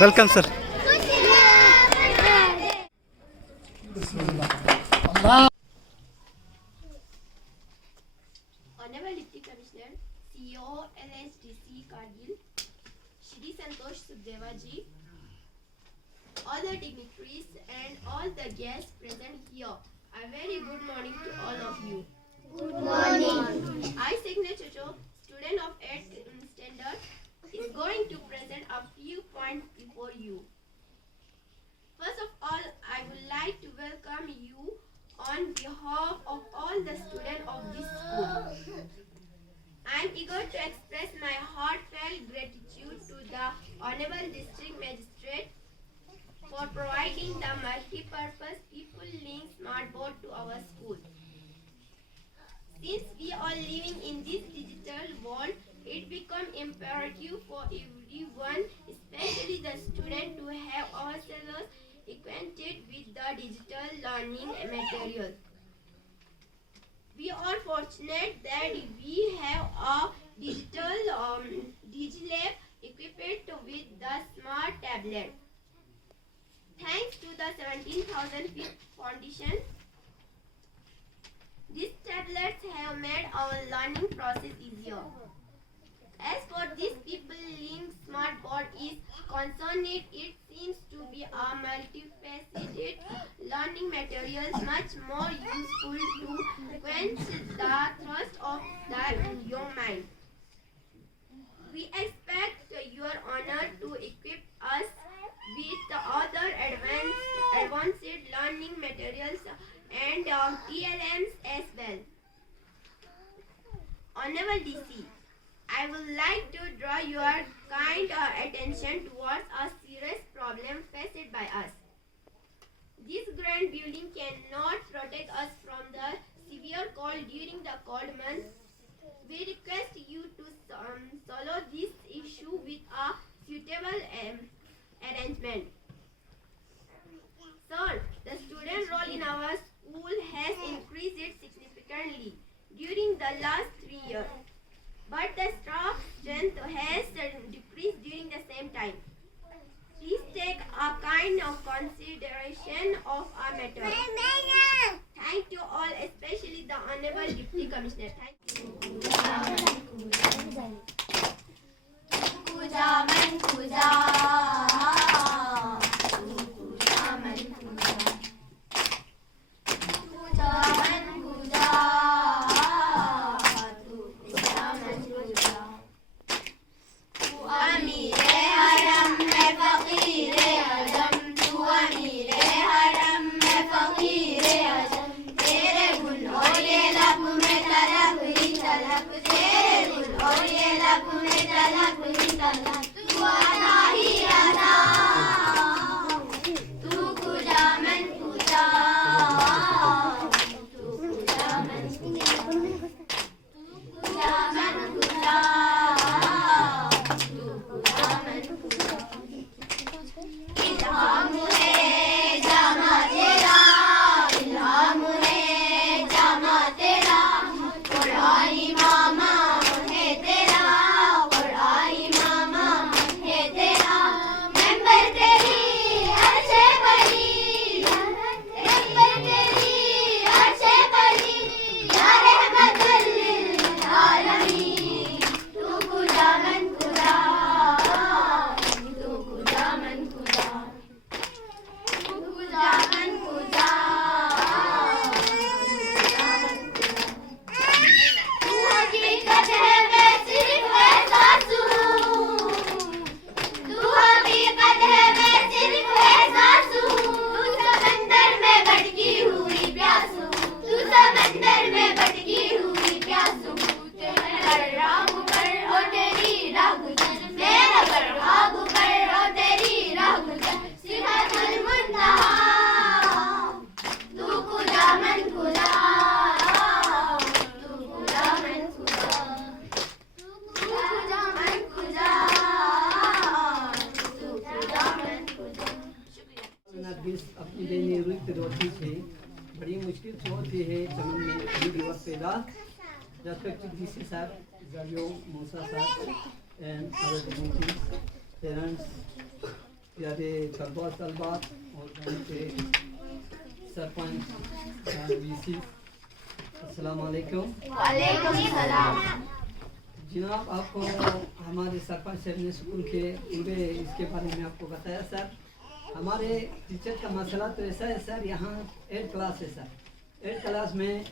Welcome, sir. Honorable Deputy Commissioner, CEO LSDC Kargil, Shri Santosh Sukhdeva ji, all the dignitaries and all the guests present here, a very good morning to all of you. Good morning. I, Signet Chocho, student of 8th standard, is going to present a few points before you. First of all, I would like to welcome you on behalf of all the students of this school. I am eager to express my heartfelt gratitude to the Honorable District Magistrate for providing the multi-purpose People Link Smart Board to our school. Since we are living in this digital world, it becomes imperative for everyone, especially the student, to have ourselves acquainted with the digital learning material. We are fortunate that we have a digital DigiLab equipped with the smart tablet. Thanks to the 17,000 Foundation, these tablets have made our learning process easier. As for this People Link Smart Board is concerned, it seems to be a multifaceted learning material much more useful to quench the thirst of the young mind. We expect your honor to equip us with other advanced learning materials and TLMs as well. Honorable DC, I would like to draw your kind attention towards a serious problem faced by us. This grand building cannot protect us from the severe cold during the cold months. We request you to solve this issue with a suitable arrangement. Sir, the student roll in our school has increased significantly during the last 3 years, but the staff strength has decreased during the same time. Please take a kind of consideration of our matter. Thank you all, especially the Honorable Deputy Commissioner. Thank you. अपनी देनी रुत रोटी से बड़ी मुश्किल से होती है चमन में दिवस पैदा respected DC sir, Zalio, Musa sir, and other dignitaries, parents, प्यारे तलबा तलबात और गाँव के सरपंच वीसी, अस्सलाम वालेकुम। वालेकुम सलाम। जनाब, आपको हमारे सरपंच साहब ने स्कूल के पूरे इसके बारे में आपको बताया। सर, हमारे टीचर का मसला तो ऐसा है सर, यहाँ 8 क्लास है सर। 8 क्लास में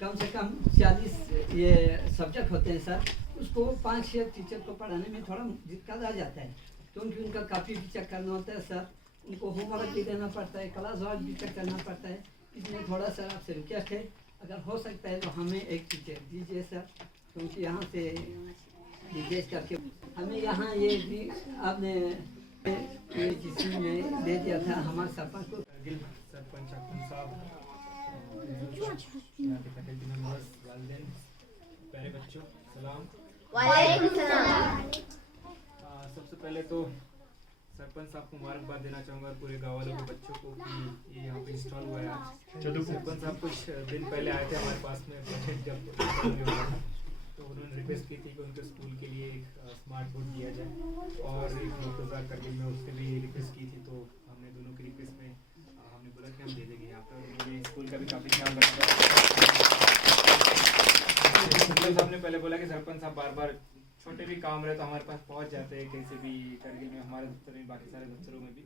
कम से कम 40 ये सब्जेक्ट होते हैं सर। उसको 5-6 टीचर को पढ़ाने में थोड़ा दिक्कत आ जाता है, क्योंकि उनका काफ़ी भी चेक करना होता है सर, उनको होमवर्क भी देना पड़ता है, क्लास वर्क भी चेक करना पड़ता है। इसलिए थोड़ा सर आपसे रिक्वेस्ट है, अगर हो सकता है तो हमें एक टीचर दीजिए सर, क्योंकि यहाँ से विदेश करके हमें यहाँ ये भी आपने ये किसी में दे दिया था हमारे सरपंच को। सरपंच अख्तर साहब, यहाँ के फैकल्टी मेंबर्स, वालिदैन, प्यारे बच्चों, सलाम। वालेकुम सलाम। सबसे पहले तो सरपंच साहब को मुबारकबाद देना चाहूँगा और पूरे गाँव वालों को, बच्चों को कि ये यहाँ पे इंस्टॉल हुआ है आज। सरपंच साहब कुछ दिन पहले आए थे हमारे पास में, बजट जब तो उन्होंने रिक्वेस्ट की थी कि उनके स्कूल के लिए एक स्मार्ट बोर्ड दिया जाए, और एक मुर्तज़ा करके में उससे भी रिक्वेस्ट की थी। तो हमने दोनों की रिक्वेस्ट में हमने बोला कि हम दे देंगे यहाँ पर। उन्होंने स्कूल का भी काफ़ी ख्याल रखा। सरपंच साहब ने पहले बोला कि सरपंच साहब बार बार छोटे भी काम रहे तो हमारे पास पहुँच जाते हैं, कैसे भी करगिल में, हमारे दफ्तर में, बाकी सारे दफ्तरों में भी।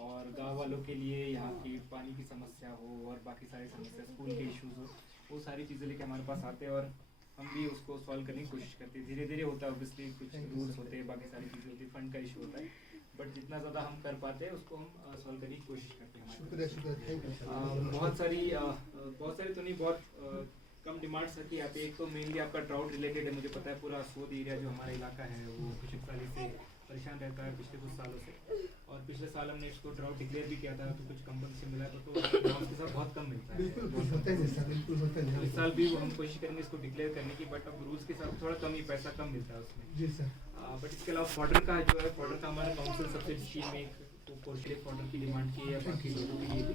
और गाँव वालों के लिए यहाँ की पानी की समस्या हो और बाकी सारी समस्या, स्कूल के इश्यूज़ हो, वो सारी चीज़ें लेके हमारे पास आते हैं और हम भी उसको सॉल्व करने की कोशिश करते हैं। धीरे धीरे होता है, ऑब्वियसली कुछ रूल्स होते हैं, बाकी सारी चीज़ें होती है, फंड का इशू होता है, बट जितना ज़्यादा हम कर पाते हैं उसको हम सॉल्व करने की कोशिश करते हैं। बहुत सारी तो नहीं, बहुत कम डिमांड्स रहती है यहाँ पे। एक तो मेनली आपका ट्राउट रिलेटेड है। मुझे पता है पूरा सोद एरिया जो हमारा इलाका है वो कुछ इकतालीस से परेशान रहता है पिछले कुछ सालों से, और पिछले साल हमने इसको ट्राउट डिक्लेयर भी किया था, तो कुछ कंपनी मिला था, तो उसके साथ बहुत कम मिलता है। इस साल भी हम कोशिश करेंगे इसको डिक्लेयर करने की, बट अब रूल्स के साथ थोड़ा कम ही पैसा कम मिलता है उसमें। जी सर। बट इसके अलावा फॉर्डर का जो है, फॉर्डर का हमारा काउंसिल सब्सिडी स्कीम में एक पोर्शन फॉर्डर की डिमांड की है, बाकी लोगों के लिए भी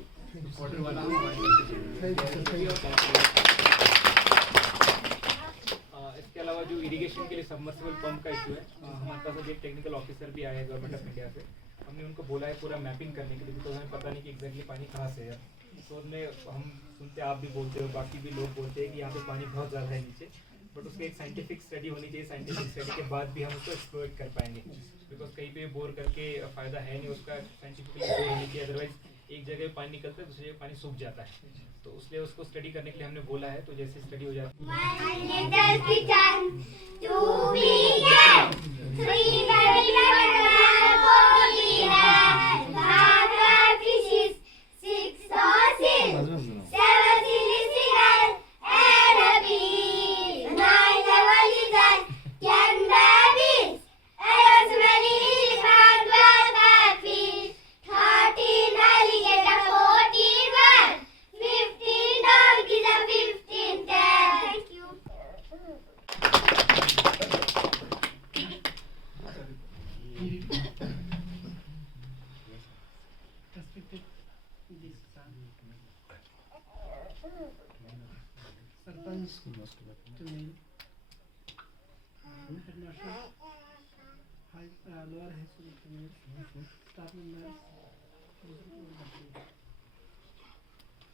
फॉर्डर वाला इसके अलावा जो इरिगेशन के लिए सबमर्सिबल पंप का इशू है, हमारे पास एक टेक्निकल ऑफिसर भी आए हैं गवर्नमेंट ऑफ इंडिया से। हमने उनको बोला है पूरा मैपिंग करने के लिए, बिकॉज हमें पता नहीं कि एग्जैक्टली पानी कहाँ से है। तो उसमें हम सुनते, आप भी बोलते हो, बाकी भी लोग बोलते हैं कि यहाँ पे पानी बहुत ज़्यादा है नीचे, बट उसकी एक साइंटिफिक स्टडी होनी चाहिए। साइंटिफिक स्टडी के बाद भी हम उसको एक्सप्लोर कर पाएंगे, बिकॉज कहीं पे बोर करके फ़ायदा है नहीं, उसका साइंटिफिकली बोर होनी चाहिए। अदरवाइज एक जगह पानी निकलता है, दूसरी जगह पानी सूख जाता है। तो इसलिए उसको स्टडी करने के लिए हमने बोला है, तो जैसे स्टडी हो जाती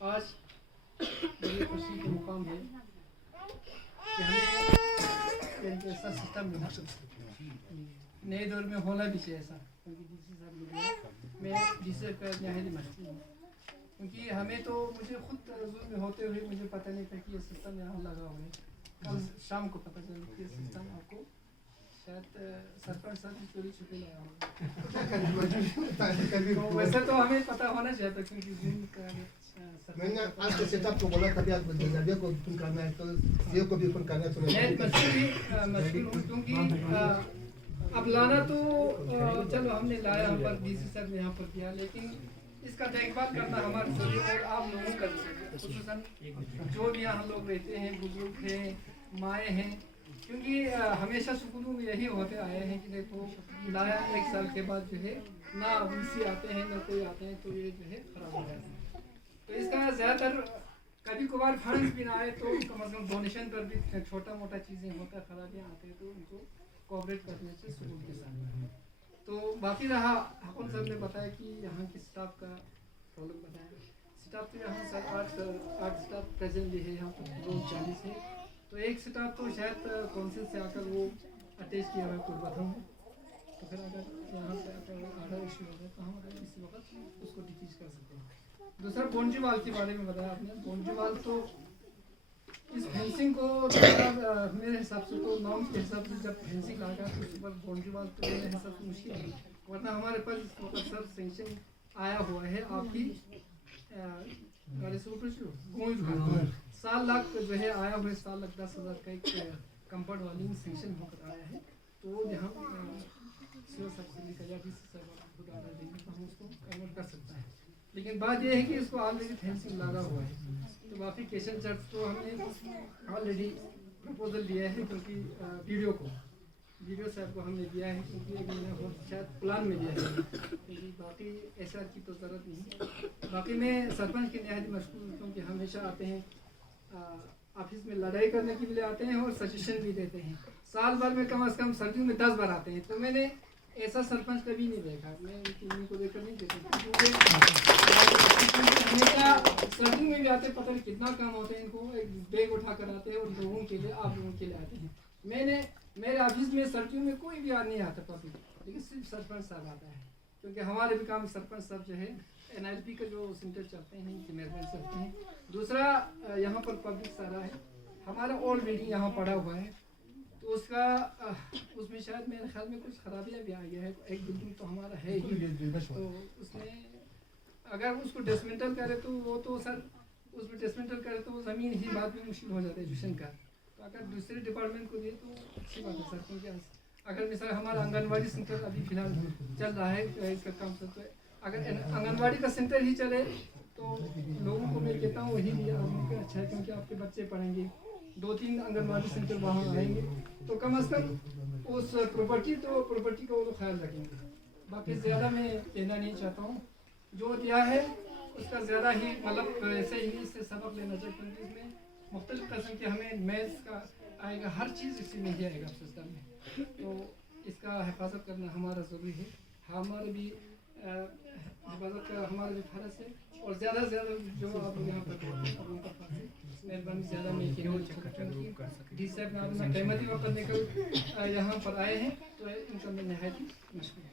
आज बड़ी खुशी का मुकाम है कि हमें एक ऐसा सिस्टम मिला, नए दौर में होना भी चाहिए ऐसा, क्योंकि डीसी साहब लोग मैं डीसी का नहायत मस्ती हूँ, क्योंकि हमें तो मुझे खुद जुल्म में होते हुए मुझे पता नहीं था कि ये सिस्टम यहाँ लगा हुआ है। कल शाम को पता चला कि ये सिस्टम आपको शायद सरपंच साहब चोरी छुपे लाया होगा। तो वैसे तो हमें पता होना चाहिए था, क्योंकि जिन का मैंने आज के सेटअप को बोला कभी आज बदल को फोन करना है, तो ये को भी फोन करना है। मैं मशहूर हूँ, क्योंकि अब लाना तो चलो हमने लाया, हम पर डीसी साहब ने यहाँ पर दिया, लेकिन इसका देखभाल करना हमारे जरूरी और आप लोगों का, खुसूसन जो भी यहाँ लोग रहते हैं, बुजुर्ग हैं, माएँ हैं, क्योंकि हमेशा स्कूलों में यही होते आए हैं कि देखो लाया 1 साल के बाद जो है ना वीसी आते हैं ना कोई आते हैं, तो ये जो है खराब हो जाता है। तो इसका ज़्यादातर कभी कभार फंड्स भी ना आए तो कम से कम डोनेशन पर भी छोटा मोटा चीज़ें होता, खराबियाँ आते हैं तो उनको कोऑपरेट करने से स्कूल के साथ। तो बाकी रहा हकों मोहम्मद साहब ने बताया कि यहाँ की स्टाफ का प्रॉब्लम बताया। स्टाफ तो यहाँ सर आठ स्टाफ प्रेजेंटली है यहाँ पर, 40 है। तो एक स्टाफ तो शायद काउंसिल से आकर वो अटैच किया हुआ है पूर्वप्रथम में, तो फिर अगर यहाँ से अगर आधा इशू हो जाए तो हम अगर इसी वक्त उसको डिचीज कर सकते हैं। दूसरा बाउंड्री वाल के बारे में बताया आपने। बाउंड्री वाल तो इस फेंसिंग को मेरे हिसाब से तो नॉर्म के हिसाब से जब फेंसिंग लगा तो उसके बाद बाउंड्री वाल तो मेरे हिसाब से मुश्किल है, वरना हमारे पास इस वक्त सर सेंक्शन आया हुआ है आपकी 7 लाख जो है आया हुआ है, 7,10,000 का एक कंफर्ट वाली सेंक्शन होकर आया है। तो यहाँ सीओ सब्सिडी का या बीसी सर्वर खुद आर्डर देंगे तो हम उसको कन्वर्ट कर सकते हैं। लेकिन बात यह है कि इसको ऑलरेडी फेंसिंग लगा हुआ है, तो बाकी केशन चर्च तो हमने ऑलरेडी प्रपोजल दिया है, क्योंकि वीडियो साहब को हमने दिया है, क्योंकि एक महीना हो शायद प्लान में दिया है, क्योंकि बाकी ऐसा की तो ज़रूरत नहीं। बाकी मैं सरपंच के नहायत मशहूर हूँ, क्योंकि हमेशा आते हैं ऑफिस में लड़ाई करने के लिए आते हैं और सजेशन भी देते हैं। साल भर में कम से कम सर्दियों में 10 बार आते हैं, तो मैंने ऐसा सरपंच कभी नहीं देखा। मैं उनको देखकर नहीं देखता, हमेशा सर्दियों में भी आते, पता नहीं कितना काम होता है इनको, एक बैग उठा कर आते हैं और लोगों के लिए आप लोगों के लिए आते हैं। मेरे ऑफिस में सर्दियों में कोई भी नहीं आता पब्लिक, लेकिन सिर्फ सरपंच साहब आता है, क्योंकि हमारे भी काम सरपंच साहब जो है NLP का जो सेंटर चलते हैं इनकी मेहरबानी करते हैं। दूसरा यहाँ पर पब्लिक सारा है, हमारा ओल्ड बिल्डिंग यहाँ पड़ा हुआ है, तो उसमें शायद मेरे ख्याल में कुछ खराबियाँ भी आ गया है। एक बिल्डिंग तो हमारा है ही, तो उसमें अगर उसको डिसमेंटल करे तो वो तो सर उसमें डिसमेंटल करे तो वो ज़मीन ही बाद में मुश्किल हो जाता है एजुकेशन का। तो अगर दूसरे डिपार्टमेंट को दिए तो अच्छी बात है सर, क्योंकि अगर मिसाल हमारा आंगनबाड़ी सेंटर अभी फिलहाल चल रहा है इसका काम सर, तो अगर आंगनबाड़ी का सेंटर ही चले तो लोगों को मैं कहता हूँ वही दिया अच्छा है, क्योंकि आपके बच्चे पढ़ेंगे, 2-3 आंगनबाड़ी सेंटर वहाँ आएंगे, तो कम से कम उस प्रॉपर्टी का वो लोग ख्याल रखेंगे। बाकी ज़्यादा मैं कहना नहीं चाहता हूँ, जो दिया है उसका ज़्यादा ही मतलब ऐसे ही इससे सबक लेना चाहिए, क्योंकि इसमें मुख्तलिफ़ किस्म के हमें मैथ्स का आएगा, हर चीज़ इसी में ही आएगा सिस्टम में, तो इसका हिफाजत करना हमारा ज़रूरी है। हमारे भी हिफाजत का हमारा भी फर्ज है, और ज़्यादा से ज़्यादा जो आप लोग यहाँ पर आप लोगों का फर्ज है, मेहरबानी ज़्यादा मैं डी साहब ने अपना कहमती वक्त निकल यहाँ पर आए हैं, तो इनका मैं नहायत मशहूर